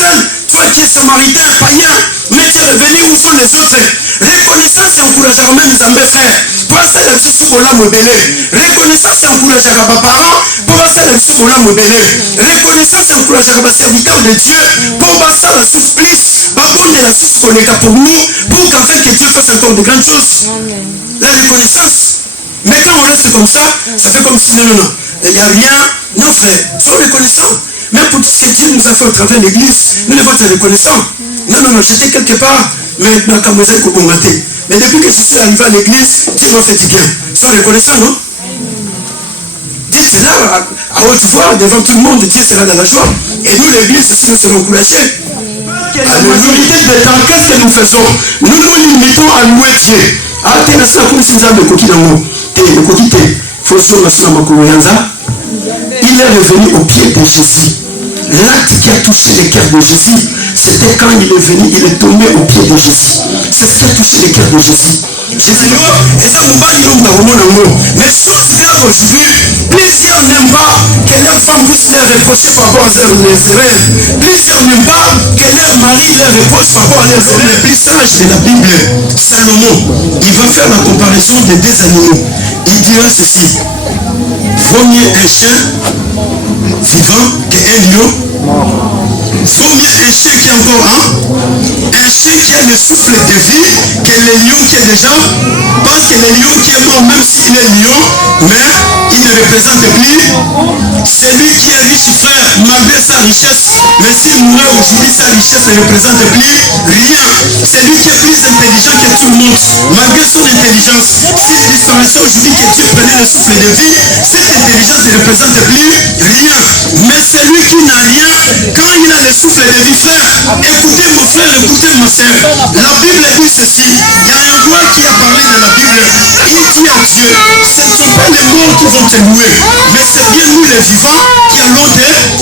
seul, toi qui es samaritain, païen, mais tu es revenu, où sont les autres? Reconnaissance et encouragement, même Zambé frère. Pour ça, la vie sur la mobile. Reconnaissance et encouragement par parents. Pour ça, la vie sur la mobile. Reconnaissance et encouragement serviteur de Dieu. Pour ça, la source plus. Par contre, la source qu'on est pour nous. Pour qu'en fait, que Dieu fasse encore de grandes choses. La reconnaissance. Mais quand on reste comme ça fait comme si non, il n'y a rien. Non, frère, sois reconnaissant. Même pour tout ce que Dieu nous a fait au travers de l'église, nous devons être reconnaissants. Non, j'étais quelque part, mais quand vous avez combattu. Mais depuis que je suis arrivé à l'église, Dieu m'a fait du bien. Sois reconnaissant, non? Dieu sera à haute voix devant tout le monde, Dieu sera dans la joie. Et nous, l'église aussi, nous serons encouragés. La majorité des temps, qu'est-ce que nous faisons? Nous nous limitons à louer Dieu. Il est revenu au pied de Jésus. L'acte qui a touché les cœurs de Jésus, c'était quand il est venu, il est tombé au pied de Jésus. C'est ce qui a touché les cœurs de Jésus. Jésus, et ça nous va dire mais chose grave aujourd'hui, plusieurs n'aiment pas que leur femme puisse leur reprocher par rapport à leurs erreurs. Plusieurs n'aiment pas que leur mari leur reproche par rapport à leurs erreurs. Le plus sage de la Bible, Salomon, il va faire la comparaison des deux animaux. Il dira ceci: vaut mieux un chien vivant qu'un lion. Vaut mieux un chien qui est encore un chien qui a le souffle de vie que le lion qui est déjà. Parce que le lion qui est mort, même s'il est lion, mais il ne représente plus. Celui qui est riche, frère, malgré sa richesse, mais s'il mourait aujourd'hui, sa richesse ne représente plus rien. Celui qui est plus intelligent que tout le monde, malgré son intelligence, s'il disparaissait aujourd'hui, que Dieu prenait le souffle de vie, cette intelligence ne représente plus rien. Mais celui qui n'a rien, quand il a le souffle de vie, frère, écoutez mon frère, écoutez ma soeur, la Bible dit ceci. Il y a un roi qui a parlé de la Bible. Il dit à Dieu, ce ne sont pas les morts qui vont te louer, mais c'est bien nous les vivants qui allons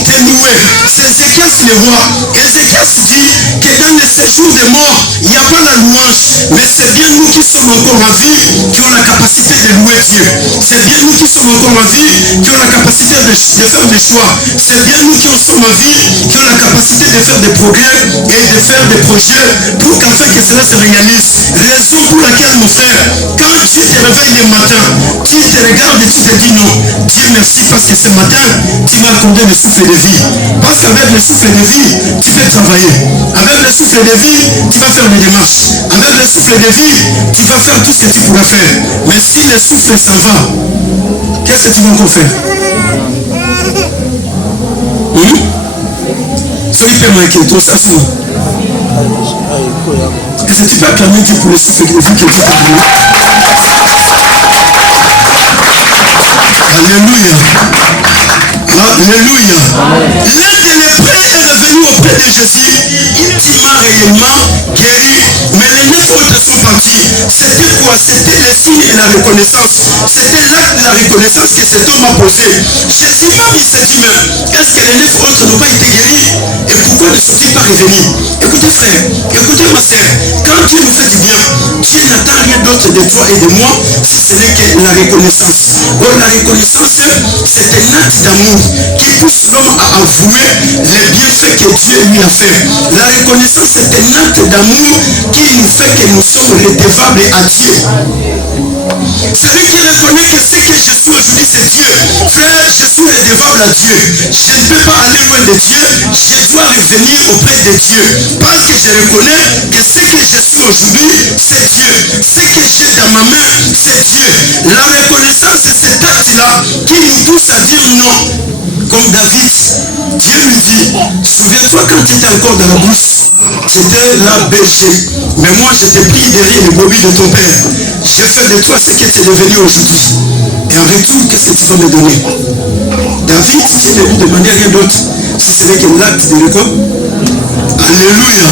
te louer. C'est Ézéchias le roi. Ézéchias dit que dans le séjour des morts, il n'y a pas la louange, mais c'est bien nous qui sommes encore en vie qui ont la capacité de louer Dieu. C'est bien nous qui sommes encore en vie qui ont la capacité de faire des choix. C'est bien nous qui sommes en vie qui ont la capacité de faire des progrès et de faire des projets pour qu'afin que cela se réalise. Raison pour laquelle, mon frère, quand tu te réveilles le matin, tu te regardes et tu te dis non, Dieu merci parce que ce matin, tu m'as accordé le souffle de vie. Parce qu'avec le souffle de vie, tu peux travailler. Avec le souffle de vie, tu vas faire les démarches. Avec le souffle de vie, tu vas faire tout ce que tu pourras faire. Mais si le souffle s'en va, qu'est-ce que tu vas encore faire? Soyez tellement inquiétés, ça c'est. Est-ce que tu peux acclamer Dieu pour le souffle de vie que Dieu t'a donné? Alléluia. Alléluia. L'un des lépreux est revenu auprès de Jésus. Il m'a réellement guéri. Mais les 9 autres sont partis. C'était quoi? C'était le signe et la reconnaissance. C'était l'acte de la reconnaissance que cet homme a posé. Jésus m'a mis cette dit, mais est-ce que les 9 autres n'ont pas été guéris? Et pourquoi ne sont-ils pas revenus? Écoutez frère, écoutez ma soeur, quand Dieu nous fait du bien, Dieu n'attend rien d'autre de toi et de moi si ce n'est que la reconnaissance. Or la reconnaissance, c'est un acte d'amour qui pousse l'homme à avouer les bienfaits que Dieu lui a fait. La reconnaissance, c'est un acte d'amour qui nous fait que nous sommes redevables à Dieu. Celui qui reconnaît que ce que je suis aujourd'hui, c'est Dieu. Frère, je suis redevable à Dieu. Je ne peux pas aller loin de Dieu. Je dois revenir auprès de Dieu. Parce que je reconnais que ce que je suis aujourd'hui, c'est Dieu. Ce que j'ai dans ma main, c'est Dieu. La reconnaissance, c'est cet acte-là qui nous pousse à dire non. Comme David, Dieu lui dit, souviens-toi quand tu étais encore dans la brousse, j'étais là berger, mais moi je t'ai pris derrière les brebis de ton père. J'ai fait de toi ce que tu es devenu aujourd'hui. Et en retour, qu'est-ce que tu vas me donner? David, Dieu ne lui demandait rien d'autre, si ce n'est que l'acte de reconnaissance. Alléluia.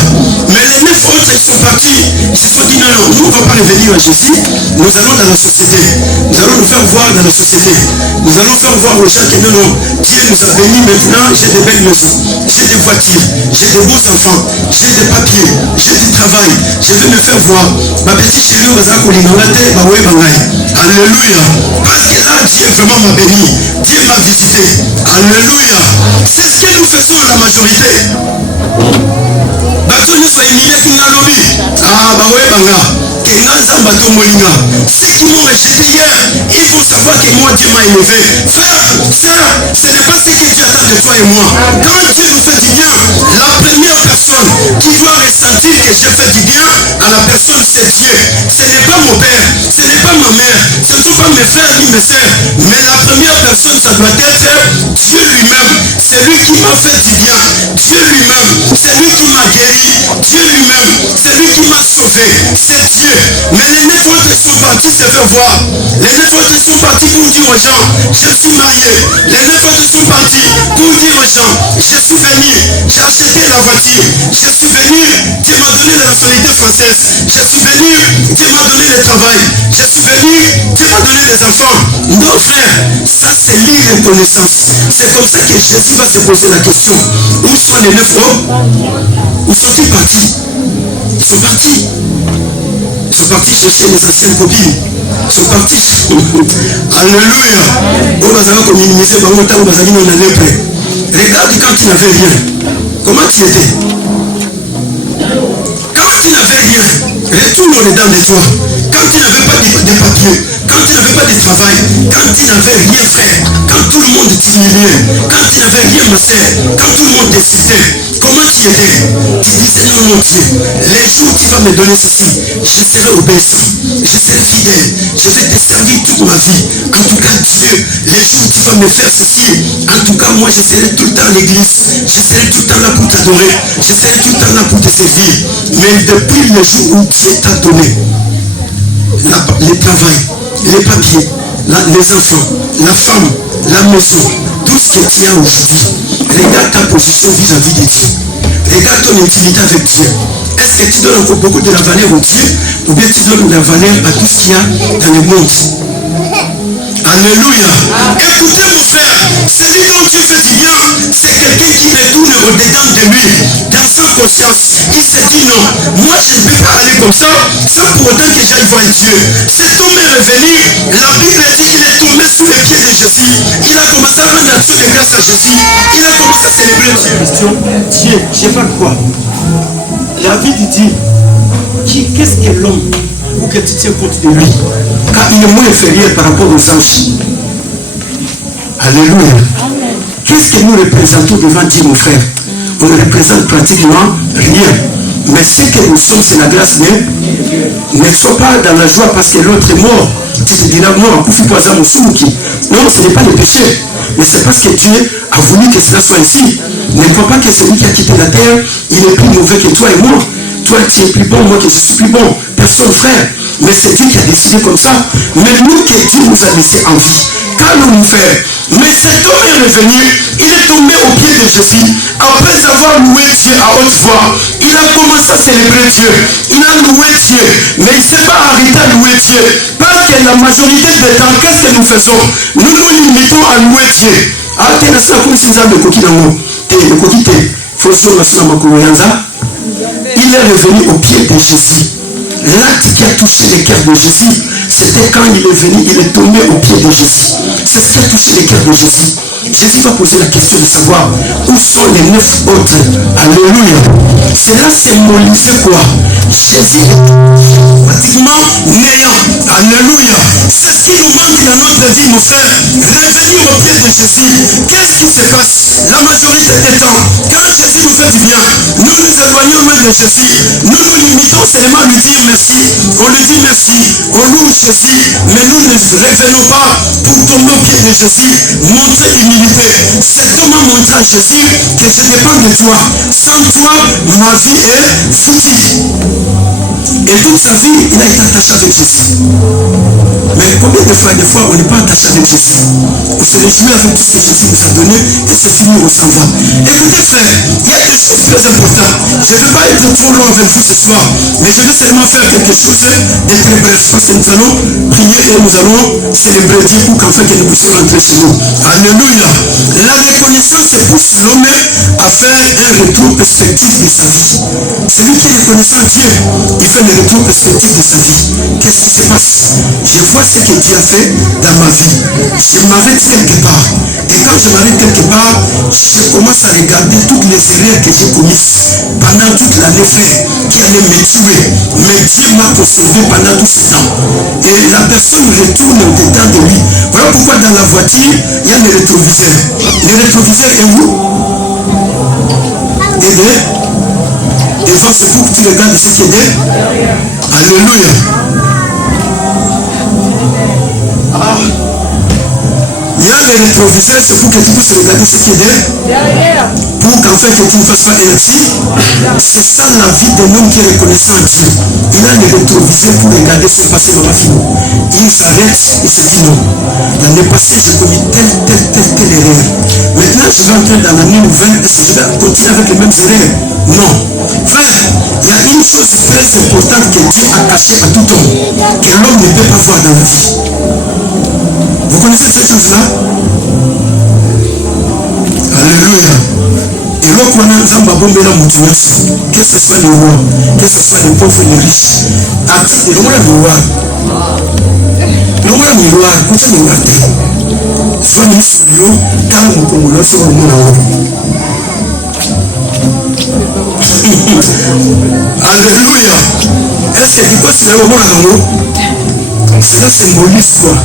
Mais les 9 autres, ils sont partis. Ils se sont dit non, nous ne pouvons pas revenir à Jésus. Nous allons dans la société. Nous allons nous faire voir dans la société. Nous allons faire voir aux gens que non, Dieu nous a bénis maintenant. J'ai des belles maisons, j'ai des voitures, j'ai des beaux enfants, j'ai des papiers, j'ai du travail. Je vais me faire voir. Ma petite chérie, on va Alléluia. Parce que là, Dieu vraiment m'a béni. Dieu m'a visité. Alléluia. C'est ce que nous faisons à la majorité. Ceux qui m'ont rejeté hier, il faut savoir que moi Dieu m'a élevé. Frère, sœur, ce n'est pas ce que Dieu attend de toi et moi. Quand Dieu nous fait du bien, la première personne qui doit ressentir que j'ai fait du bien à la personne, c'est Dieu. Ce n'est pas mon père, ce n'est pas ma mère, ce ne sont pas mes frères ni mes sœurs. Mais la première personne, ça doit être Dieu lui-même. C'est lui qui m'a fait du bien. Dieu lui-même, c'est lui qui m'a guéri. Dieu lui-même, c'est lui qui m'a sauvé. C'est Dieu. Mais les 9 autres sont partis se faire voir. Les 9 autres sont partis pour dire aux gens, je suis marié. Les 9 autres sont partis pour dire aux gens, je suis venu, j'ai acheté la voiture. Je suis venu, Dieu m'a donné la nationalité française. Je suis venu, Dieu m'a donné le travail. Je suis venu, Dieu m'a donné les enfants. Non frère, ça c'est l'irreconnaissance. C'est comme ça que Jésus va se poser la question. Où sont les 9 autres? Où sont-ils partis? Ils sont partis. Ils sont partis chercher les anciennes copines. Ils sont partis. Alléluia. On va savoir qu'on minimisait par longtemps, on va savoir qu'on allait près. Regarde quand tu n'avais rien. Comment tu étais? Quand tu n'avais rien, retourne au-dedans de toi. Quand tu n'avais pas de papiers, quand tu n'avais pas de travail, quand tu n'avais rien fait, quand tout le monde t'humiliait, quand tu n'avais rien ma soeur, quand tout le monde t'insultait, comment tu étais? Tu disais non mon Dieu, les jours où tu vas me donner ceci, je serai obéissant, je serai fidèle, je vais te servir toute ma vie. En tout cas Dieu, les jours où tu vas me faire ceci, en tout cas moi je serai tout le temps à l'église, je serai tout le temps là pour t'adorer, je serai tout le temps là pour te servir. Mais depuis le jour où Dieu t'a donné le travail, les papiers, les enfants, la femme, la maison, tout ce que tu as aujourd'hui, regarde ta position vis-à-vis de Dieu. Regarde ton intimité avec Dieu. Est-ce que tu donnes encore beaucoup de la valeur au Dieu ou bien tu donnes de la valeur à tout ce qu'il y a dans le monde? Alléluia. Écoutez mon frère, celui dont Dieu fait du bien, c'est quelqu'un qui retourne au-dedans de lui, dans sa conscience. Il se dit non, moi je ne peux pas aller comme ça, sans pour autant que j'aille voir Dieu. Cet homme est revenu, la Bible dit qu'il est tombé sous les pieds de Jésus. Il a commencé à rendre action de grâce à Jésus. Il a commencé à célébrer Dieu. Je parle quoi? La vie de Dieu. Qu'est-ce que l'homme pour que tu tiens compte de lui? Car il est moins inférieur par rapport aux anges. Alléluia. Qu'est-ce que nous représentons devant Dieu, mon frère? On ne représente pratiquement rien. Mais ce que nous sommes, c'est la grâce de Dieu. Ne sois pas dans la joie parce que l'autre est mort. Tu te diras, non, non, ce n'est pas le péché. Mais c'est parce que Dieu a voulu que cela soit ainsi. Ne crois pas que celui qui a quitté la terre, il est plus mauvais que toi et moi. Toi, tu es plus bon, moi que je suis plus bon. Personne, frère. Mais c'est Dieu qui a décidé comme ça. Mais nous, que Dieu nous a laissé en vie. Qu'allons-nous faire? Mais cet homme est revenu, il est tombé au pied de Jésus. Après avoir loué Dieu à haute voix, il a commencé à célébrer Dieu. Il a loué Dieu. Mais il ne s'est pas arrêté à louer Dieu. Parce que la majorité des temps, qu'est-ce que nous faisons? Nous nous limitons à louer Dieu. Il est revenu au pied de Jésus. L'acte qui a touché le cœur de Jésus, c'était quand il est venu, il est tombé au pied de Jésus. C'est ce qui a touché le cœur de Jésus. Jésus va poser la question de savoir où sont les 9 autres. Alléluia. Cela symbolisait quoi? Jésus pratiquement néant. Alléluia. C'est ce qui nous manque dans notre vie, mon frère. Revenir au pied de Jésus. Qu'est-ce qui se passe? La majorité des temps, quand Jésus nous fait du bien, nous nous éloignons loin de Jésus. Nous nous limitons seulement à lui dire merci. On lui dit merci. On loue Jésus. Mais nous ne revenons pas pour tomber au pied de Jésus. Montrer humilité. Cet homme a montré à Jésus que je dépends de toi. Sans toi, ma vie est foutue. Et toute sa vie, il a été attaché avec Jésus. Mais combien de fois on n'est pas attaché avec Jésus? On se réjouit avec tout ce que Jésus nous a donné et c'est fini, on s'en va. Écoutez frère, il y a des choses très importantes. Je ne vais pas être trop long avec vous ce soir, mais je vais seulement faire quelque chose de très bref parce que nous allons prier et nous allons célébrer Dieu pour qu'enfin que nous puissions rentrer chez nous. Alléluia. La reconnaissance pousse l'homme à faire un retour perspective de sa vie. Celui qui est reconnaissant à Dieu, il fait le retour perspective de sa vie. Qu'est-ce qui se passe? Je vois ce que Dieu a fait dans ma vie. Je m'arrête quelque part. Et quand je m'arrête quelque part, je commence à regarder toutes les erreurs que j'ai commises. commises pendant toute l'année, frère, qui allait me tuer. Mais Dieu m'a conservé pendant tout ce temps. Et la personne retourne au-dedans de lui. Voilà pourquoi dans la voiture, il y a les rétroviseurs. Les rétroviseurs est où? Et bien, devant, c'est pour que tu regardes ce qui est derrière. Alléluia. Il y a les rétroviseurs, c'est pour que tu puisses regarder ce qui est derrière. Pour qu'en fait que tu ne fasses pas un accident. C'est ça la vie d'un homme qui est reconnaissant à Dieu. Il a les rétroviseurs pour regarder ce qui s'est passé dans ma vie. Il s'arrête et se dit non. L'année passée, j'ai commis telle erreur. Maintenant, je vais entrer dans l'année nouvelle. Est-ce que je vais continuer avec les mêmes erreurs? Non. Frère, il y a une chose très importante que Dieu a cachée à tout homme, que l'homme ne peut pas voir dans la vie. Vous connaissez cette chose-là? Alléluia. Et là, qu'on a Zamba Bombela Moutouas, que ce soit les rois, que ce soit les pauvres et les riches. Attends, le monde miroir. Le monde miroir, écoutez le miroir. Soit les sous-yo, quand on peut sur le monde. Alléluia. Est-ce que tu peux se lever au monde? Cela symbolise quoi?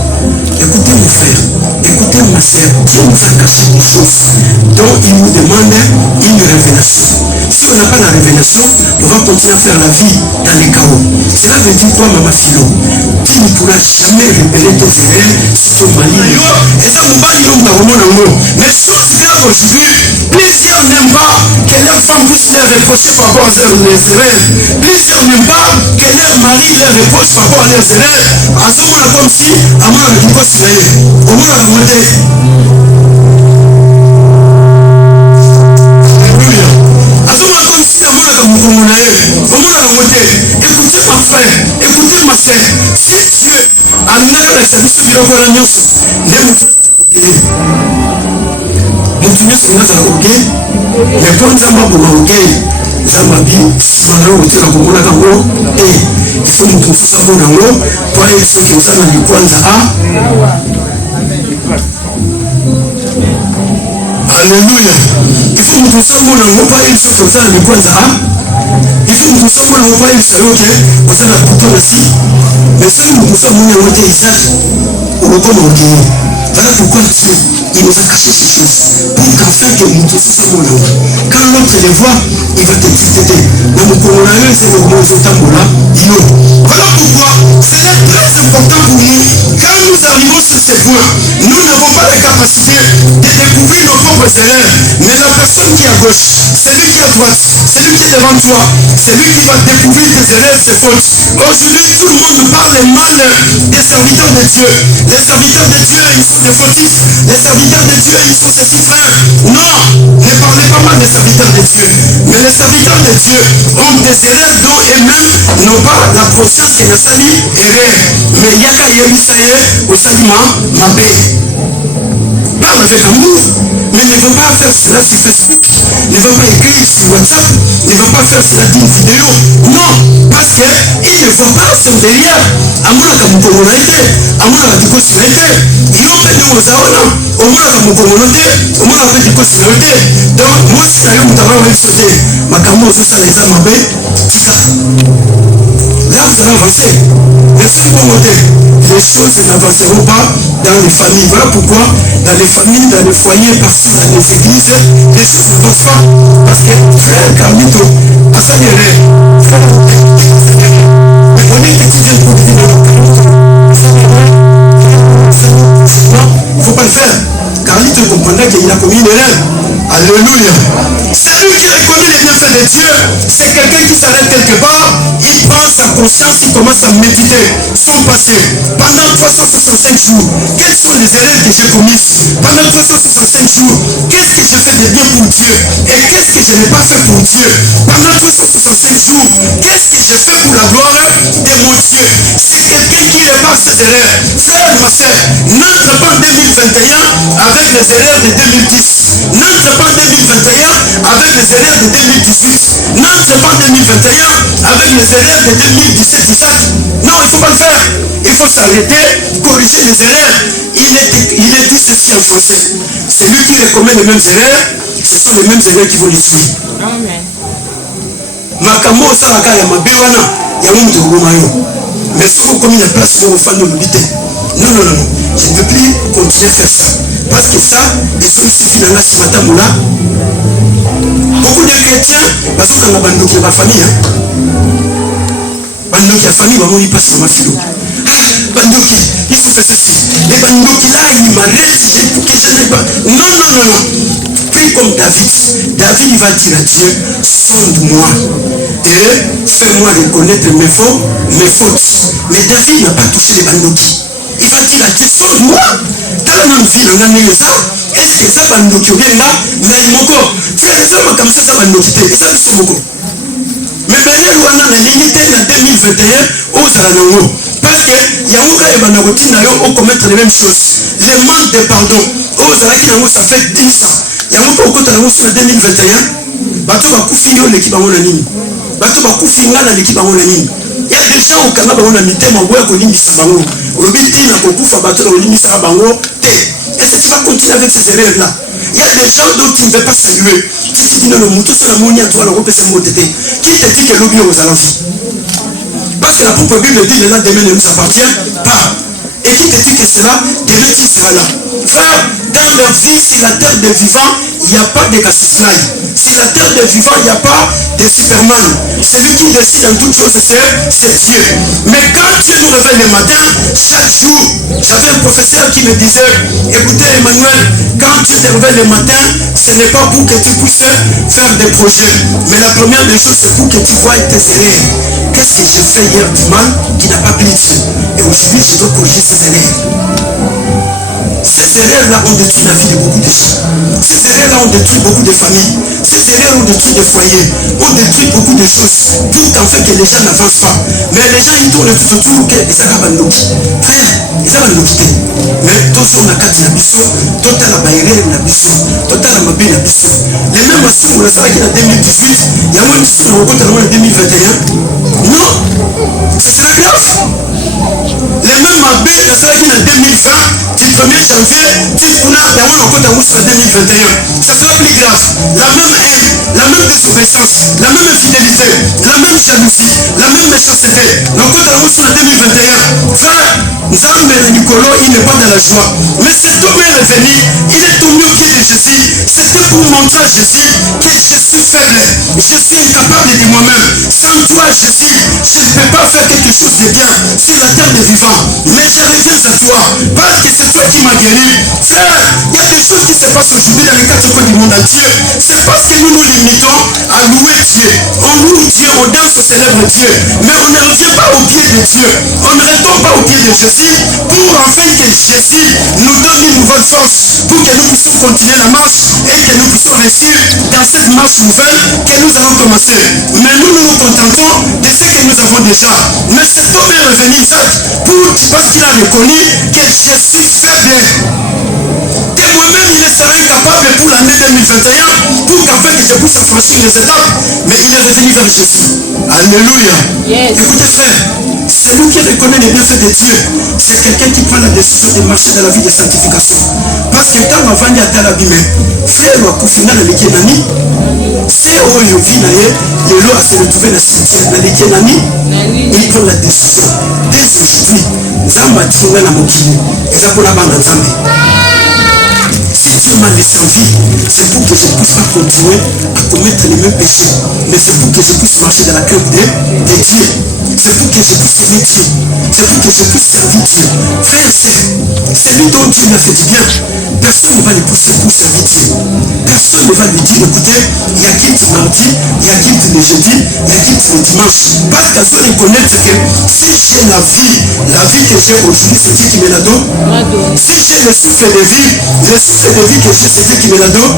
Écoutez mon frère, écoutez ma soeur, Dieu nous a caché des choses dont il nous demande une révélation. Si on n'a pas la révélation, on va continuer à faire la vie dans les chaos. Cela veut dire toi, maman Philo, tu ne pourras jamais révéler tes erreurs si tu es malign. Et ça, nous va dire mais chose grave aujourd'hui, plusieurs n'aiment pas que leur femme puisse leur reprocher par rapport à leurs erreurs. Plusieurs n'aiment pas que leur mari leur reproche par rapport à leurs erreurs. À ce moment-là, comme si, à moi, je dis quoi c'est au moins la montée. Alléluia. À ce moment-là, comme si, à moi, la montée. Écoutez ma frère, écoutez ma soeur. Si Dieu a amené le service de l'enfant à l'agneau, mutumye singaza oge lepo nzamba boma oge nzamba bi simangalo otela komona kango ifo mutu mosusu abona yango po ayebi soki oza na likwanza Alléluia. Ifo mutu mosusu abona yango po ayebi soki oza na likwanza ifo mutu mosusu abona yango po ayebisa yo ke oza na buto na si mais soki mutu mosusu abona yango te Isaac okokoma oge. Voilà pourquoi Dieu il nous a caché ces choses pour qu'enfin que nous tous sommes là. Quand l'autre les voit, il va te dicter. Mais nous pouvons aller c'est le mot là. Voilà pourquoi c'est très important pour nous. Quand nous arrivons sur ces points, nous n'avons pas la capacité de découvrir nos propres erreurs. Mais la personne qui est à gauche, celui qui est à droite, celui qui est devant toi, c'est lui qui va découvrir tes erreurs, ses fautes. Aujourd'hui, tout le monde parle mal des serviteurs de Dieu. Les serviteurs de Dieu, ils sont des fautifs. Les serviteurs de Dieu, ils sont ceci, frère. Non, ne parlez pas mal des serviteurs de Dieu. Mais les serviteurs de Dieu ont des erreurs dont eux-mêmes n'ont pas la conscience que Nassali erreur. Mais il y a qu'à y misaye au salima mabé. Parle avec amour, mais ne va pas faire cela sur Facebook, ne va pas écrire sur WhatsApp, ne va pas faire cela d'une vidéo. Non, parce qu'il ne voit pas son derrière. Amonaka mukongona ete, amonaka dikosi na ete. Yo pete ozaona, omonaka mukongona te, omonaka pe dikosi na ete. Donc moi si na yo mutaba wa sote, makambo osala eza mabe, tika. Là vous allez avancer. Mais si vous montez, les choses n'avanceront pas dans les familles. Voilà pourquoi dans les familles, dans les foyers, partout dans les églises, les choses n'avancent pas. Parce que frère Carlito, à sa frère, on est étudiant pour dire non, il ne faut pas le faire. Carlito comprendra qu'il a commis une erreur. Alléluia. Celui qui a reconnu les bienfaits de Dieu, c'est quelqu'un qui s'arrête quelque part, il prend sa conscience, il commence à méditer son passé. Pendant 365 jours, quelles sont les erreurs que j'ai commises? Pendant 365 jours, qu'est-ce que j'ai fait de bien pour Dieu? Et qu'est-ce que je n'ai pas fait pour Dieu? Pendant 365 jours, qu'est-ce que j'ai fait pour la gloire de mon Dieu? C'est quelqu'un qui répare ses erreurs. Frère, ma soeur, n'entre pas en 2021 avec les erreurs de 2010. N'entre pas en 2021 avec les erreurs de 2018. N'entre pas en 2021 avec les erreurs de 2017, Isaac. Non, il ne faut pas le faire. Il faut s'arrêter, corriger les erreurs. Il est dit ceci en français. Celui qui recommet les mêmes erreurs, ce sont les mêmes erreurs qui vont les suivre. Amen. makambo osalaka ya mabe wana yango moto okoboma yo. Mais soki okomi na place moko ofandi olobi te non, je ne veux plus continuer à faire ça parce que ça ezomisufi na nga nsima tambola. Beaucoup de chrétiens bazokanga bandoki ya bafamille, bandoki ya famille bamoni mpasi mama filo. Bandoki il faut faire ceci, mais bandoki là il m'arrête, j'ai pour que je n'aille pas. Non. Prie comme David. David va dire à Dieu, sonde-moi et fais-moi reconnaître mes fautes. Mais David n'a pas touché les bandoki. Il va dire à Dieu, sonde-moi. Tala na vie na ngani ça. Est-ce que ça bandoki obenga na imoko? Frère, ça m'a comme ça bandoki te. Ça biso moko. Mais benye wana na limité na 2021 aux alango. Parce que yamuka et banagotina yo on commettre les mêmes choses. Les manques de pardon. Aux alaki nango ça fait 10 ans. Yamuka okota nango sur 2021. Bato bakufi yo l'équipe bango na nini? Bato bakufi ngala l'équipe bango na nini? Il y a des gens au Canada bango na mitema boya ko limbisa bango. Robiti na kokufa bato na limbisa bango te. Est-ce que tu vas continuer avec ces erreurs là? Il y a des gens dont tu ne veux pas saluer. Si tu dis non, le mouton c'est la monia, tu vas le repasser mon tété. Qui te dit que l'objet aux alentis? Parce que la propre Bible dit le lendemain ne nous appartient pas. Et qui te dit que cela, demain qui sera là? Frère, dans leur vie, sur la terre des vivants, il n'y a pas de Cassifly. Sur la terre des vivants, il n'y a pas de Superman. Celui qui décide en toutes choses, c'est Dieu. Mais quand Dieu nous réveille le matin, chaque jour, j'avais un professeur qui me disait, écoutez Emmanuel, quand Dieu te réveille le matin, ce n'est pas pour que tu puisses faire des projets. Mais la première des choses, c'est pour que tu vois tes erreurs. Qu'est-ce que j'ai fait hier du mal qui n'a pas plu Dieu? Et aujourd'hui, je dois corriger ces erreurs. Ces erreurs-là ont détruit la vie de beaucoup de gens. Ces erreurs-là ont détruit beaucoup de familles. Ces erreurs ont détruit des foyers, ont détruit beaucoup de choses pour qu'en fait que les gens n'avancent pas. Mais les gens ils tournent tout autour que ils savent bandoki. Frère, ils savent bandoki. Mais tous on a quatre nabiso, total la baïré nabiso, total la mabé nabiso. Les mêmes assis on a ça qui en 2018, il y a moins ici on rencontre en 2021. Non, c'est très grave. Les mêmes mabé on a ça qui en 2020. Du 1er janvier, jusqu'à en 2021. Ça sera plus grave. La même haine, la même désobéissance, la même infidélité, la même jalousie, la même méchanceté. Le code de en 2021. Frère, Nzambe et Nicolo, il n'est pas dans la joie. Mais cet homme est revenu, il est tombé au pied de Jésus. C'était pour montrer à Jésus que je suis faible. Je suis incapable de moi-même. Sans toi, Jésus, je ne peux pas faire quelque chose de bien sur la terre des vivants. Mais je reviens à toi. Parce que c'est toi qui m'as guéri. Frère, il y a des choses qui se passent aujourd'hui dans les quatre coins du monde entier. C'est parce que nous nous limitons à louer Dieu. On loue Dieu, on danse, on célèbre Dieu. Mais on ne revient pas au pied de Dieu. On ne retombe pas au pied de Jésus pour enfin que Jésus nous donne une nouvelle force pour que nous puissions continuer la marche et que nous puissions réussir dans cette marche nouvelle que nous allons commencer. Mais nous nous contentons de ce que nous avons déjà. Mais cet homme est revenu en fait parce qu'il a reconnu que je suis faible. Et moi-même, il sera incapable pour l'année 2021 pour qu'en fait je puisse franchir les étapes. Mais il est revenu vers Jésus. Alléluia. Yes. Écoutez frère, celui qui reconnaît les bienfaits de Dieu, c'est quelqu'un qui prend la décision de marcher dans la vie de sanctification. Parce que quand on va venir à la vie, frère, on va finir dans les Kenani. C'est où il vit le lot à se retrouver dans le cimetière. Dans les Kenani, il prend la décision. Dès aujourd'hui, Zamba Tinga na Mokili, et ça pour la bande Nzambe. Si Dieu m'a laissé en vie, c'est pour que je ne puisse pas continuer à commettre les mêmes péchés. Mais c'est pour que je puisse marcher dans la cœur de Dieu. C'est pour que je puisse aimer Dieu. C'est pour que je puisse servir Dieu. Frère et sœur, celui dont Dieu m'a fait du bien, personne ne va le pousser pour servir Dieu. Personne ne va lui dire, écoutez, il y a guide mardi, il y a guide le jeudi, il y a guide le dimanche. Parce qu'à soi reconnaître que si j'ai la vie que j'ai aujourd'hui, c'est Dieu qui me la donne. Si j'ai le souffle de vie que j'ai, c'est Dieu qui me la donne.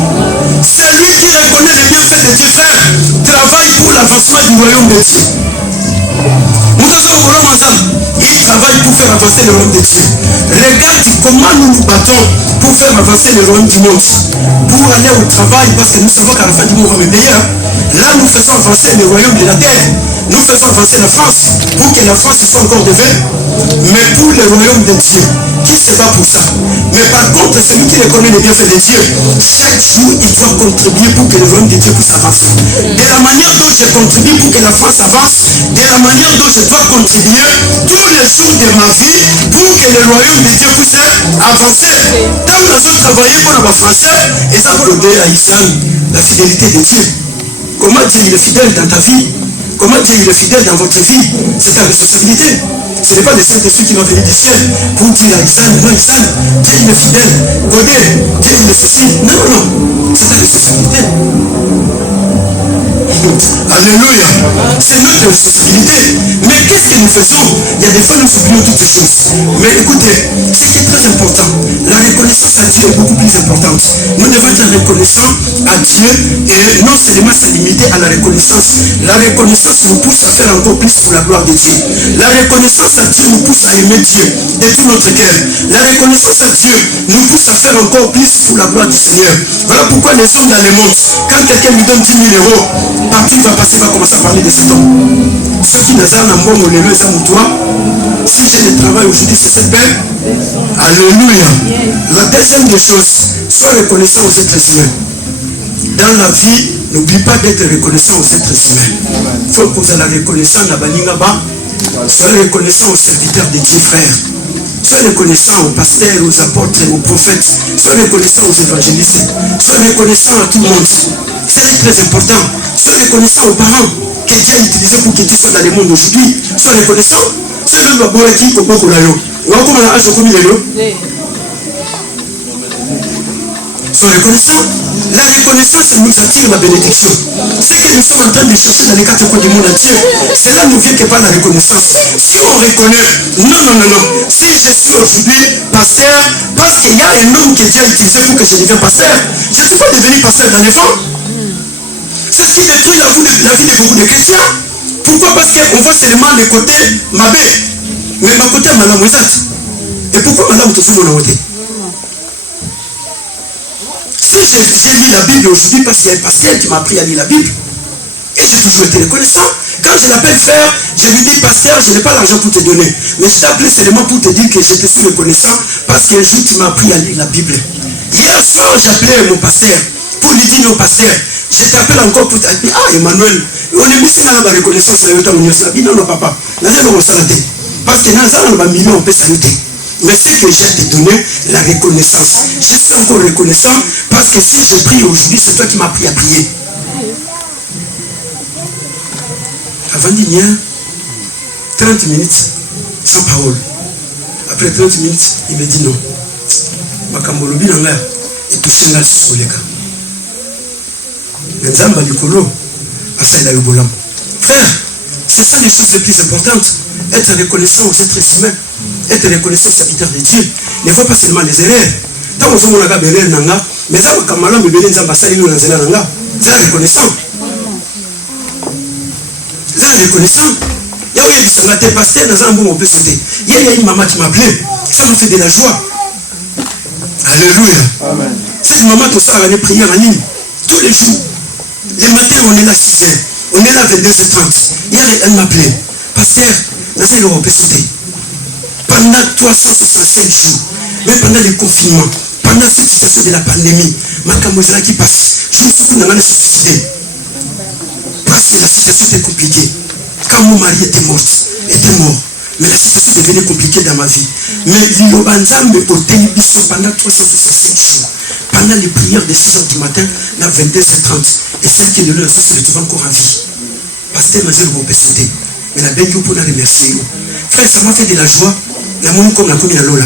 Celui qui reconnaît les bienfaits de Dieu, frère, travaille pour l'avancement du royaume de Dieu. Il travaille travaille pour faire avancer le royaume de Dieu. Regarde comment nous nous battons pour faire avancer le royaume du monde. Pour aller au travail, parce que nous savons qu'à la fin du monde, on est meilleur. Là, nous faisons avancer le royaume de la terre. Nous faisons avancer la France pour que la France soit encore devant. Mais pour le royaume de Dieu, qui se bat pour ça? Mais par contre, celui qui reconnaît les bienfaits de Dieu, chaque jour, il doit contribuer pour que le royaume de Dieu puisse avancer. De la manière dont je contribue pour que la France avance, de la manière dont je dois contribuer tous les jours de ma vie pour que le royaume de Dieu puisse avancer. Tant que nous travaillons pour les Français, et ça pour l'odeur à Israël, la fidélité de Dieu. Comment Dieu il est fidèle dans ta vie? Comment Dieu il est fidèle dans votre vie? C'est ta responsabilité. Ce n'est pas le Saint-Esprit qui va venir du ciel pour dire à Isaac, non Isaac, Dieu il est fidèle. Godé, Dieu il est ceci. Non, non, non. C'est ta responsabilité. Alléluia. C'est notre responsabilité. Mais qu'est-ce que nous faisons? Il y a des fois nous oublions toutes ces choses. Mais écoutez, ce qui est très important, la reconnaissance à Dieu est beaucoup plus importante. Nous devons être reconnaissants à Dieu et non seulement se limiter à la reconnaissance. La reconnaissance nous pousse à faire encore plus pour la gloire de Dieu. La reconnaissance à Dieu nous pousse à aimer Dieu de tout notre cœur. La reconnaissance à Dieu nous pousse à faire encore plus pour la gloire du Seigneur. Voilà pourquoi les hommes dans le monde, quand quelqu'un lui donne 10 000 euros, partout il va passer, va commencer à parler de cet homme. Ceux qui nous ont en bon, si j'ai le travail aujourd'hui, c'est cette paix. Alléluia. La deuxième des choses, sois reconnaissant aux êtres humains. Dans la vie, n'oublie pas d'être reconnaissant aux êtres humains. Il faut poser la reconnaissance à Baningaba. Sois reconnaissant aux serviteurs de Dieu, frères. Sois reconnaissant aux pasteurs, aux apôtres, aux prophètes. Sois reconnaissant aux évangélistes. Sois reconnaissant à tout le monde. C'est très important. Sois reconnaissant aux parents que Dieu a utilisé pour que tu sois dans le monde aujourd'hui. Sois reconnaissant. C'est même pas bon qui est beaucoup là. Sois reconnaissant. La reconnaissance nous attire la bénédiction. Ce que nous sommes en train de chercher dans les quatre coins du monde entier, cela ne vient que par la reconnaissance. Si on reconnaît, non. Si je suis aujourd'hui pasteur, parce qu'il y a un homme que Dieu a utilisé pour que je devienne pasteur, je ne suis pas devenu pasteur dans les fonds. C'est ce qui détruit la vie de beaucoup de chrétiens. Pourquoi? Parce qu'on voit seulement le côté mabé. Mais ma côté malamouizat. Et pourquoi madame te fait mon côté? Si j'ai lu la Bible aujourd'hui parce qu'il y a un pasteur qui m'a appris à lire la Bible, et j'ai toujours été reconnaissant. Quand je l'appelle frère, je lui dis pasteur, je n'ai pas l'argent pour te donner. Mais je t'ai appelé seulement pour te dire que je te suis reconnaissant parce qu'un jour tu m'as appris à lire la Bible. Hier soir, j'ai appelé mon pasteur pour lui dire au pasteur, je t'appelle encore pour te dire, ah Emmanuel, on est mis dans la reconnaissance, non papa, parce que dans un million on peut saluter. Mais ce que j'ai te donné, la reconnaissance. Je suis encore reconnaissant parce que si je prie aujourd'hui, c'est toi qui m'as appris à prier. Avant d'y 30 minutes sans parole. Après 30 minutes, il me dit non. Makambolobi nanga et touché là sur les cas. Nzamba likolo asaïda yobolam. Frère, c'est ça les choses les plus importantes. Être reconnaissant aux êtres humains. Être reconnaissant aux serviteurs de Dieu. Ne vois pas seulement les erreurs. Tant que vous avez des erreurs, mais ça va comme me bénir dans Bassali ou dans Zélananga. C'est reconnaissant. C'est reconnaissant. Il y a eu des pasteurs dans un bon on peut sauter. Il y a une maman qui m'a appelé. Ça me fait de la joie. Alléluia. Amen. Cette maman tout ça a des prières en ligne. Tous les jours. Les matins on est là 6h. On est là 22h30. Hier elle m'a appelé. Pasteur, dans un on peut sauter. Pendant 365 jours, même pendant le confinement, pendant cette situation de la pandémie, ma camouflage qui passe, je me suis dit que je suis suicidé. Parce que la situation était compliquée. Quand mon mari était mort, mais la situation devenait compliquée dans ma vie. Mais l'Ilobanza me ôtait pendant 365 jours. Pendant les prières de 6h du matin, à 22h30. Et celle qui est de l'heure, ça se retrouve encore en vie. Pasteur Mazel Robé sauté. Mais la belle pour la remercier. Frère, ça m'a fait de la joie. La monde comme la commune à Lola.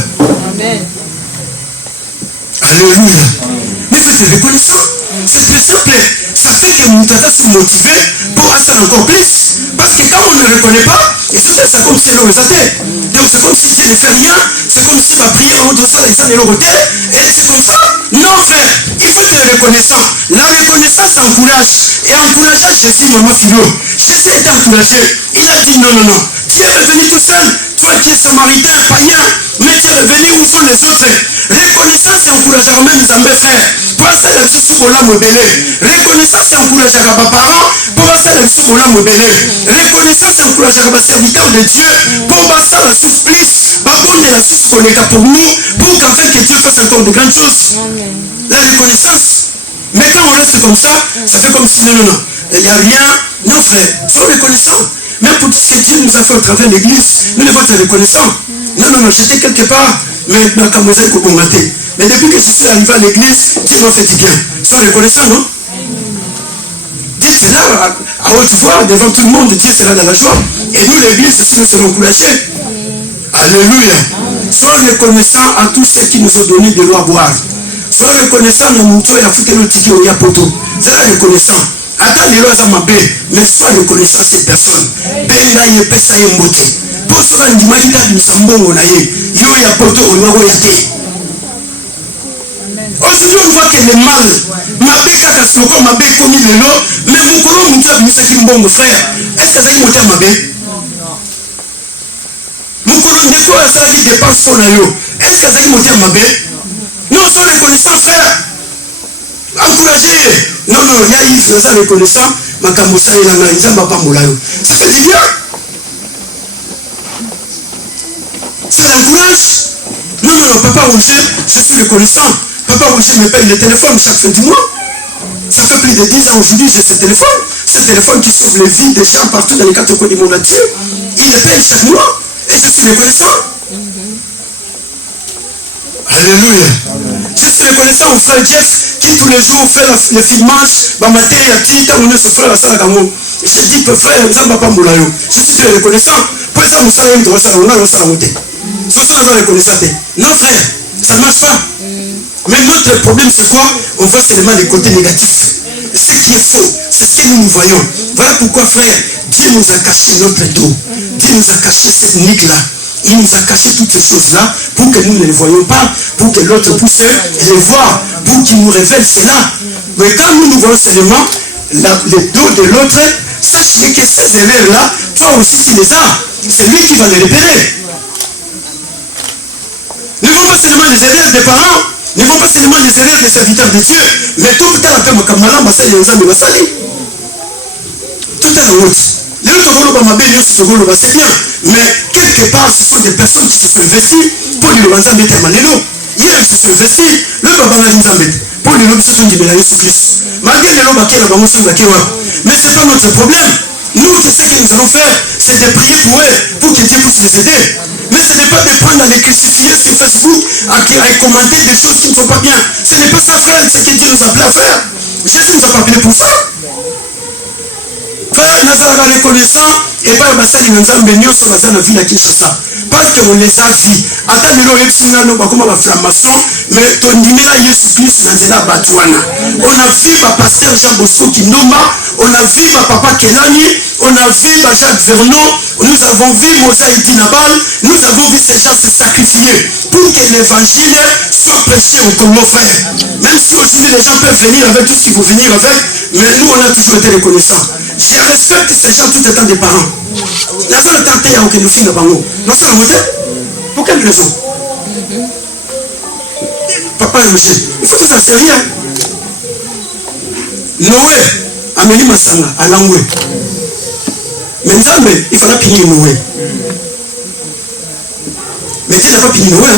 Amen. Alléluia. Mais il faut être reconnaissant. C'est très simple. Ça fait que nous sommes motivés pour en faire encore plus. Parce que quand on ne reconnaît pas, il faut faire ça comme si elle aurait été. Donc c'est comme si Dieu ne fait rien. C'est comme si ma prière en doit ça, les gens de l'autre côté. Et c'est comme ça. Non frère, il faut être reconnaissant. La reconnaissance encourage. Et encourager Jésus, maman Philo. Jésus était encouragé. Il a dit non. Dieu est venu tout seul. fois tu es samaritain, païen, mais tu es revenu, où sont les autres? Reconnaissance et encouragement, même Zambé frère. Pour ça, la vie sous la modélé. Reconnaissance et encouragement à parents. Pour ça, la vie sous la modélé. Reconnaissance et encouragement à serviteurs de Dieu. Pour ça, la source plus. Par contre, la source qu'on est là pour nous. Pour qu'en fait que Dieu fasse encore de grandes choses. La reconnaissance. Mais quand on reste comme ça fait comme si non. Il n'y a rien. Non, frère, sois reconnaissant. Même pour tout ce que Dieu nous a fait au travers de l'église, nous devons être reconnaissants. Non, j'étais quelque part, mais comme vous avez combattu. Mais depuis que je suis arrivé à l'église, Dieu m'a fait du bien. Sois reconnaissant, non? Dieu sera à haute voix devant tout le monde, Dieu sera dans la joie. Et nous, l'église, aussi, nous serons encouragés. Alléluia. Sois reconnaissant à tous ceux qui nous ont donné de l'eau à boire. Sois reconnaissant à nous, et à foutre le ticket au Yapoto. Sois reconnaissant. Attends les lois à ma baie, mais sois reconnaissant à ces personnes. Benga ye pesa ye mbote. Pour ce qu'on dit, maïda du sambongo na ye. Yo ya poto au noir yate. Aujourd'hui on voit que le mal, ma baie kakasloko, ma baie commis le lot, mais vous colons nous avons mis ça qui mbongo frère. Est-ce que ça y monte à ma baie? Nous colons des fois ça qui dépense pour la yo. Est-ce que ça y monte à ma baie? Non, sois reconnaissant frère. Encouragez. Non, il y a eu ça reconnaissant. Ma camossa et la naïza m'a pas moulayo. Ça fait du bien. Ça l'encourage. Non, papa Roger, je suis reconnaissant. Papa Roger me paye le téléphone chaque fin du mois. Ça fait plus de 10 ans aujourd'hui, j'ai ce téléphone. Ce téléphone qui sauve les vies des gens partout dans les quatre coins du monde entier. Il le paye chaque mois. Et je suis reconnaissant. Alléluia. Je suis reconnaissant au frère Jeff qui tous les jours fait le filmage. Je dis que frère, je suis très reconnaissant. Pour ça, nous savons que ça reconnaissant. Non frère, ça ne marche pas. Mais notre problème c'est quoi? On voit seulement les côtés négatifs. Ce qui est faux, c'est ce que nous voyons. Voilà pourquoi frère, Dieu nous a caché notre dos. Dieu nous a caché cette nique-là. Il nous a caché toutes ces choses-là pour que nous ne les voyions pas, pour que l'autre puisse les voir, pour qu'il nous révèle cela. Mais quand nous voyons seulement le dos de l'autre, sache que ces erreurs-là, toi aussi tu les as. C'est lui qui va les repérer. Ne voyons pas seulement les erreurs des parents, ne voyons pas seulement les erreurs des serviteurs de Dieu, mais tout le temps, tout est en route. C'est bien, mais quelque part, ce sont des personnes qui se sont investies pour les lancer mettre malelo. Hier, ils se sont investis. Le papa n'a pas mis pour les lancer sont des médailles sous Christ. Malgré les lois qui ont mais ce n'est pas notre problème. Nous, c'est ce que nous allons faire, c'est de prier pour eux, pour que Dieu puisse les aider. Mais ce n'est pas de prendre à les crucifier sur Facebook, à commenter des choses qui ne sont pas bien. Ce n'est pas ça, frère, ce que Dieu nous a appelé à faire. Jésus nous a pas appelé pour ça. Frère, nous sommes reconnaissants et par la salle nous avons béni sur la salle ville à Kinshasa. Parce qu'on les a vus. Attends, nous avons comme un franc-maçon, mais ton numéro Jésus-Christ n'a pas batouana. On a vu ma pasteur Jean Bosco Kindomba, on a vu ma papa Kelani, on a vu ma Jacques Vernon, nous avons vu Mosaï Dinabal, nous avons vu ces gens se sacrifier pour que l'évangile soit prêché au Congo, frère. Même si aujourd'hui les gens peuvent venir avec tout ce qu'ils vont venir avec, mais nous on a toujours été reconnaissants. Je respecte ces gens tout étant des parents. La seule tante a aucune fille de Bango. Non, ça la pour quelle raison? Papa et monsieur, il faut que ça sérieux. Noé, Amélie Massanga, à Langoué. Mais Nzambe, il fallait punir Noé. Mais Dieu n'a pas puni Noé.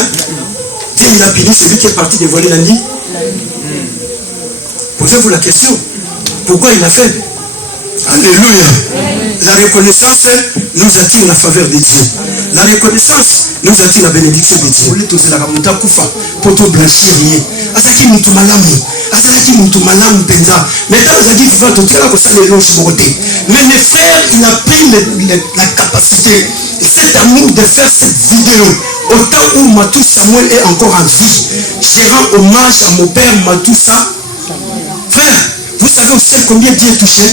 Dieu il a puni celui qui est parti dévoiler lundi. Posez-vous la question. Pourquoi il a fait? Alléluia. La reconnaissance nous attire la faveur de Dieu. La reconnaissance nous attire la bénédiction de Dieu. Pour te blanchir. Azaki mutu malamu. Azaki mutu malamu penza. Mais dans la vie vivante, tu as ça les loges mortés. Mais mes frères, il a pris la capacité et cet amour de faire cette vidéo. Au temps où Matou Samuel est encore en vie, je rends hommage à mon père Matou Samuel. Frère, vous savez aussi combien Dieu est touché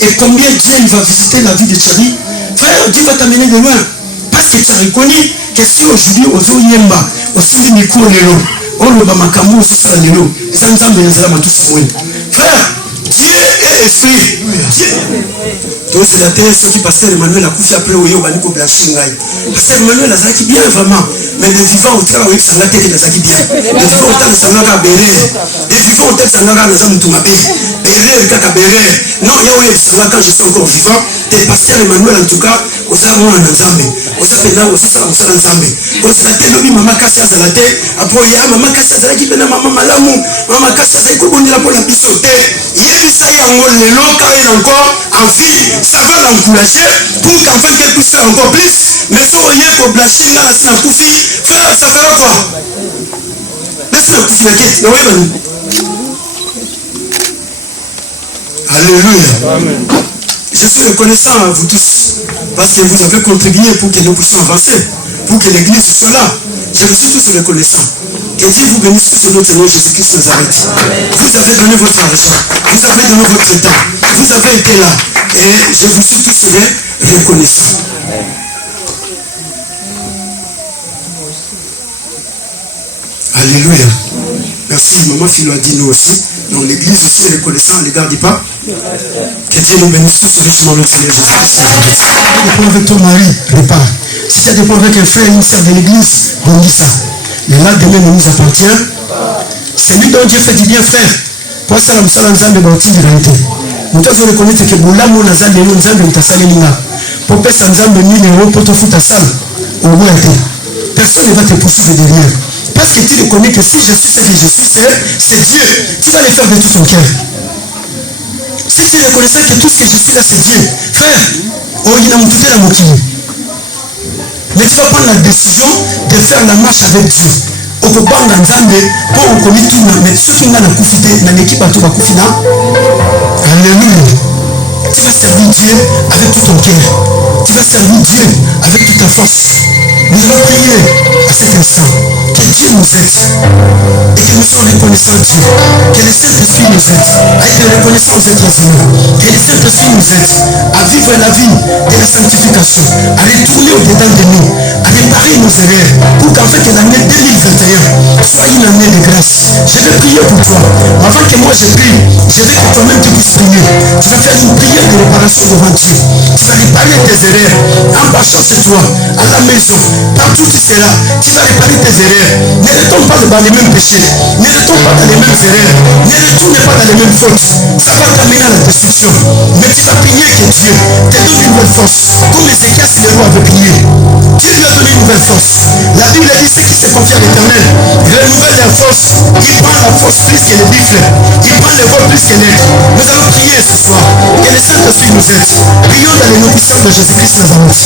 et combien Dieu va visiter la vie de Thierry. Frère, Dieu va t'amener de loin. Parce que tu as reconnu que si aujourd'hui, aux Oyemba, aussi les micros, on le Bamakamu, frère, Dieu est esprit. Donc c'est la thèse qui pasteur Emmanuel a couché après au Yoba Nico Blanchingay. Pasteur Emmanuel a dit bien vraiment. Mais les vivants au travail avec sa tête, il a dit bien. Les vivants au temps, ça n'a pas béré. Les vivants au temps, ça n'a pas béré. Béré, kaka béré. Non, il y a eu ça quand je suis encore vivant. Et pasteur Emmanuel, en tout cas, au salon en Nzambe. Au sapena aussi, ça au salon Nzambe. Au salon lobi, maman casse à la tête. Après, il y a maman casse à la qui pena maman malamu. Maman casse à la qui bonne la pour la bisoté. Il y a eu ça, il y a un long quand il est encore en vie. Ça va l'encourager pour qu'en fait qu'elle puisse faire encore plus. Mais si on y est pour blanchir là, c'est un koufi, frère, ça fera quoi? Laisse-le un koufi, la quête. Alléluia. Amen. Je suis reconnaissant à vous tous parce que vous avez contribué pour que nous puissions avancer, pour que l'église soit là. Je vous suis tous reconnaissant. Que Dieu vous bénisse tous au nom de Seigneur Jésus-Christ Nazareth. Vous avez donné votre argent, vous avez donné votre temps, vous avez été là. Et je vous suis tous reconnaissant. Alléluia. Merci, maman Philo a dit nous aussi. Donc l'église aussi est reconnaissant, ne les garde pas. Que Dieu nous bénisse tous richement notre Seigneur Jésus-Christ. Si tu as des points avec ton mari, répare. Si tu as des points avec un frère, une sœur de l'église, on dit ça. Le lendemain ne nous appartient. C'est lui dont Dieu fait du bien, frère. Pour ça, nous sommes en train de bâtir de réalité. Nous devons reconnaître que nous l'avons dans un nous avons pour payer 100 000 € pour te foutre à ça. Au moins, personne ne va te poursuivre derrière. Parce que tu reconnais que si je suis ce que je suis, c'est Dieu. Tu vas le faire de tout ton cœur. Si tu reconnais que tout ce que je suis là, c'est Dieu, frère, mais tu vas prendre la décision de faire la marche avec Dieu. Au Kobang Nzambe, pour on connaît tout, mais ceux qui ont la koufité, dans l'équipe à tout va koufina. Alléluia. Tu vas servir Dieu avec tout ton cœur. Tu vas servir Dieu avec toute ta force. Nous allons prier à cet instant. Que Dieu nous aide et que nous soyons reconnaissants Dieu. Que le Saint-Esprit nous aide à être reconnaissants aux êtres humains. Que le Saint-Esprit nous aide à vivre la vie de la sanctification, à retourner au-dedans de nous, à réparer nos erreurs pour qu'en fait l'année 2021 soit une année de grâce. Je vais prier pour toi. Avant que moi je prie, je vais que toi-même tu puisses prier. Tu vas faire une prière de réparation devant Dieu. Tu vas réparer tes erreurs en marchant chez toi, à la maison, partout tu seras. Tu vas réparer tes erreurs. Ne retombe pas dans les mêmes péchés. Ne retombe pas dans les mêmes erreurs. Ne retourne pas dans les mêmes fautes. Ça va t'amener à la destruction. Mais tu vas prier que Dieu te donne une nouvelle force. Comme Ézéchias le roi avait prié. Dieu lui a donné une nouvelle force. La Bible dit ceux qui se confient à l'Éternel renouvellent leur force. Il prend la force plus que les bifles. Il prend le vol plus que l'aide. Nous allons prier ce soir. Que le Saint-Esprit nous aide. Prions dans le nom puissant de Jésus-Christ Nazareth.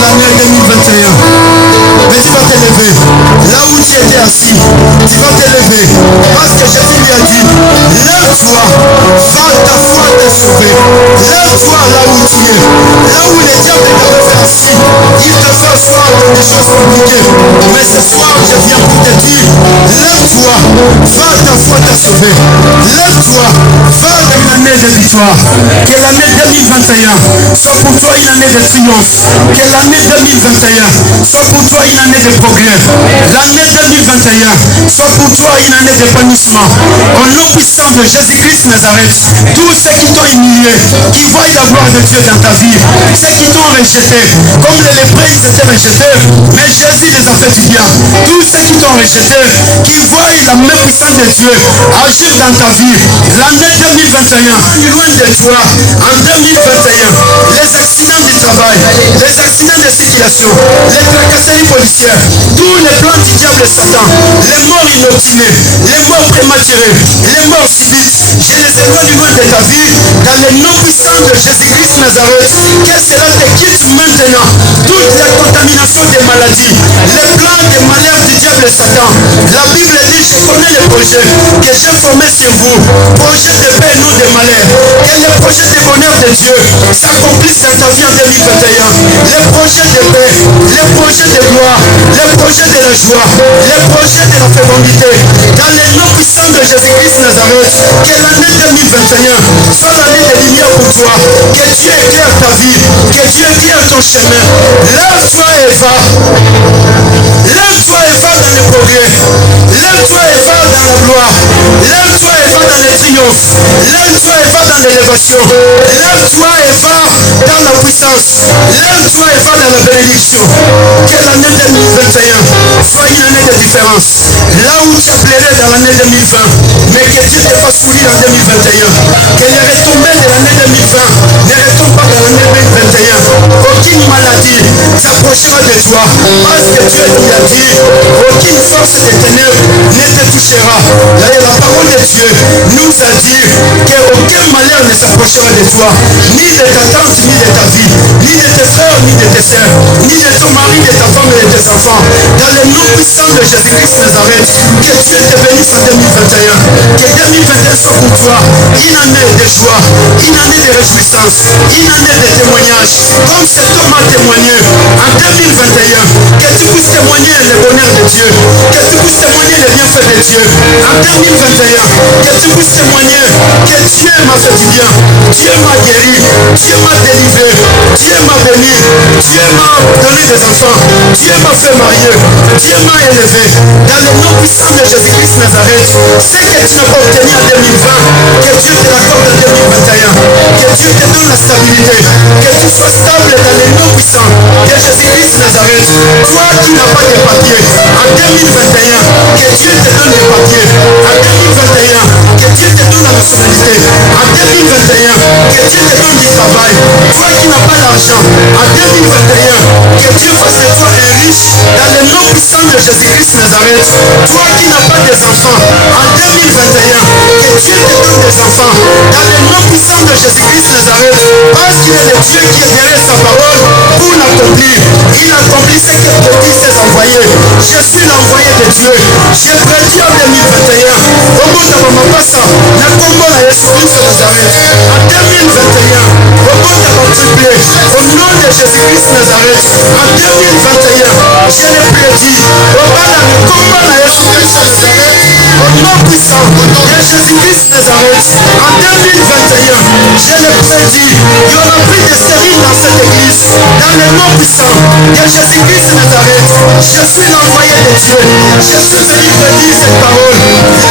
L'année 2021, mais tu vas te lever là où tu étais assis, tu vas te lever parce que Jésus lui a dit lève-toi, ta foi t'a sauvé, lève-toi là où tu es, là où les diables t'avaient fait assis, il te fait asseoir des choses compliquées. Mais ce soir, je viens pour te dire, lève-toi, va, ta foi t'a sauvé. Lève-toi, va dans une année de victoire. Que l'année 2021 soit pour toi une année de triomphe. Que l'année 2021 soit pour toi une année de progrès. L'année 2021 soit pour toi une année d'épanouissement. Au nom puissant de Jésus-Christ Nazareth, tous ceux qui t'ont humilié, qui voient la gloire de Dieu dans ta vie, ceux qui t'ont rejeté, comme les lépreux, ils étaient rejetés, mais Jésus les a fait du bien. Tous ceux qui t'ont rejeté, qui voient la main puissante de Dieu agir dans ta vie, l'année 2021, loin de toi, en 2021, les accidents du travail, les accidents de circulation, les tracasseries policières, tous les plans du diable Satan, les morts inopinées, les morts prématurées, les morts subites, je les éloigne loin de ta vie, dans le nom puissant de Jésus-Christ Nazareth, que cela te quitte maintenant, toute la contamination des maladies, les plans des malheurs du diable Satan. La Bible dit, je connais les projets que j'ai formés sur vous, projets de paix, non de malheur, que les projets de bonheur de Dieu s'accomplissent dans ta vie en 2021, les projets de paix, les projets de gloire, les projets de la joie, les projets de la fécondité, dans le nom puissant de Jésus-Christ Nazareth, que l'année 2021 soit l'année de lumière pour toi, que Dieu éclaire ta vie, que Dieu éclaire ton chemin. Lève-toi et va. Lève-toi et va dans le progrès. Lève-toi et va dans la gloire. Lève-toi et va dans le triomphe. Lève-toi et va dans l'élévation. Lève-toi et va dans la puissance. Lève-toi et va dans la bénédiction. Que l'année 2021 soit une année de différence. Là où tu as pleuré dans l'année 2020, mais que Dieu te fasse sourire en 2021. Que les retombées de l'année 2020 ne retombent pas dans l'année 2021. Aucune maladie s'approchera de toi. Parce que Dieu lui a dit, aucune force des ténèbres ne te touchera. La parole de Dieu nous a dit qu'aucun malheur ne s'approchera de toi, ni de ta tante, ni de ta vie, ni de tes frères, ni de tes sœurs, ni de ton mari, de ta femme et de tes enfants. Dans le nom puissant de Jésus-Christ Nazareth, que Dieu te bénisse en 2021. Que 2021 soit pour toi une année de joie, une année de réjouissance, une année de témoignage. Comme cet homme a témoigné en 2021, que tu puisses témoigner le bonheur de Dieu, que tu puisses témoigner les bienfaits de Dieu. En 2021, que tu puisses témoigner que Dieu m'a fait du bien, Dieu m'a guéri, Dieu m'a délivré, Dieu m'a béni, Dieu m'a donné des enfants, Dieu m'a fait marier, Dieu m'a élevé. Dans le nom puissant de Jésus-Christ Nazareth, c'est que tu n'as pas obtenu en 2020, que Dieu te l'accorde en 2021, que Dieu te donne la stabilité, que tu sois stable dans le nom puissant de Jésus-Christ Nazareth. Toi qui n'as pas de papier, en 2021, que Dieu te donne des papiers. En 2021, que Dieu te donne la nationalité. En 2021, que Dieu te donne du travail. Toi qui n'as pas l'argent, en 2021, que Dieu fasse de toi un riche dans le nom puissant de Jésus-Christ Nazareth. Toi qui n'as pas des enfants, en 2021, que Dieu te donne des enfants dans le nom puissant de Jésus-Christ Nazareth. Parce qu'il est le Dieu qui est derrière sa parole pour l'accomplir. Il accomplit ce que Dieu s'est envoyé. Je suis l'envoyé de Dieu. J'ai prédit en 2021. Au bout de mon passa, la combo la Jésus-Christ de Nazareth. En 2021, au bout de mon triplé, au nom de Jésus-Christ de Nazareth. En 2021, je l'ai prédit. Au bas de mon combo la Jésus-Christ de Nazareth. Au nom puissant de Jésus-Christ de Nazareth. En 2021, je l'ai prédit. Il y aura plus de stériles dans cette église. Dans le nom puissant de Jésus-Christ de Nazareth. Je suis l'envoyé de Dieu. Je suis venu prédire cette parole.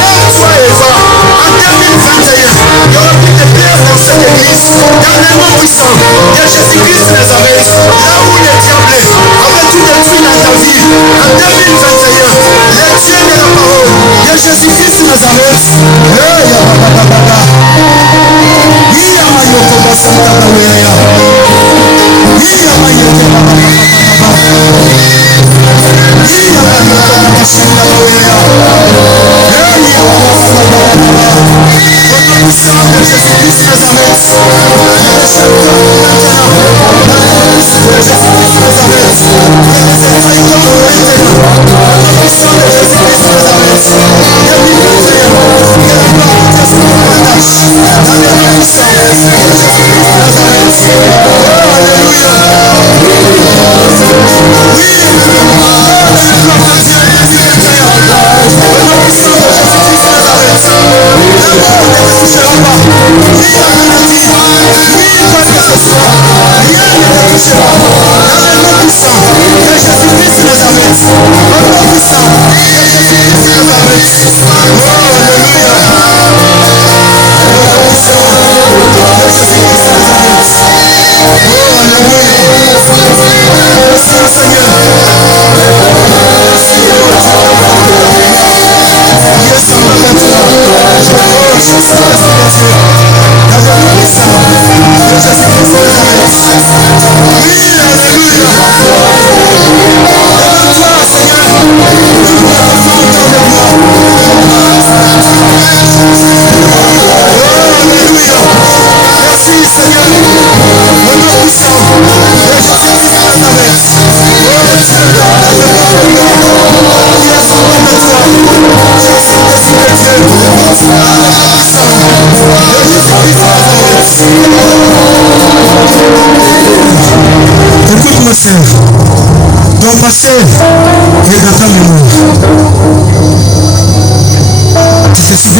Lève-toi et va. En 2021, il y aura plus de pleurs dans cette église. Dans le nom puissant de Jésus-Christ de Nazareth. Là où le diable avait tout détruit dans ta vie. En 2021, le Dieu de la parole de Jésus-Christ de Nazareth. Jésus-Christ Nazareth.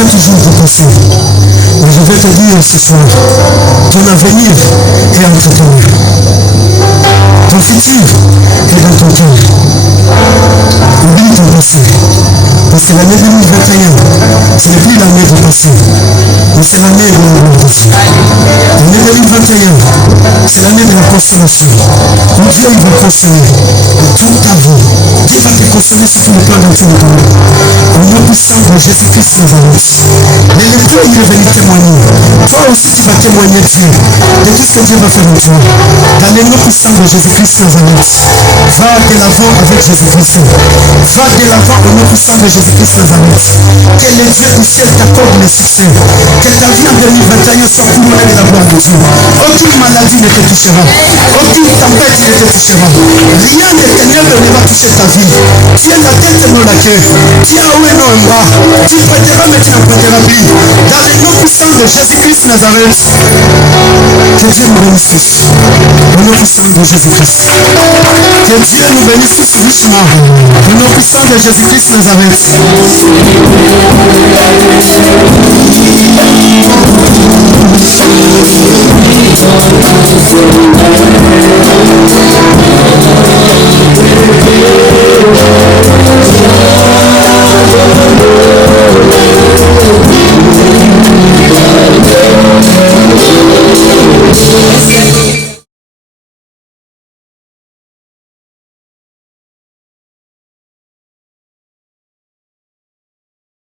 a toujours du passé. Mais je vais te dire ce soir, ton avenir est entre tes mains. Ton futur est dans ton cœur. Oublie ton passé. Parce que l'année 2021, ce n'est plus l'année du passé, mais c'est l'année de la gloire de Dieu. L'année 2021, c'est l'année de la consolation. Où Dieu il va consoler toute ta vie. Dieu va te consoler sur tout le plan dans tout le monde. Au nom puissant de Jésus-Christ Nazareth. Mais le Dieu il est venu témoigner. Toi aussi tu vas témoigner Dieu de tout ce que Dieu va faire en toi. Dans le nom puissant de Jésus-Christ Nazareth. Va de l'avant avec Jésus-Christ. Va de l'avant au nom puissant de Jésus-Christ Nazareth. Que le Dieu du ciel t'accorde le succès. Que ta vie en 2021 soit couronnée de la gloire de Dieu. Aucune maladie ne te touchera. Aucune tempête ne te touchera. Rien de ténèbres ne va toucher ta vie. Tu es la tête et non la queue. Tu as où et non en bas. Tu prêteras mais tu n'en prêteras plus. Dans le nom puissant de Jésus-Christ Nazareth. Que Dieu nous bénisse tous. Au nom puissant de Jésus-Christ. Que Dieu nous bénisse tous richement. Au nom puissant de Jésus-Christ Nazareth.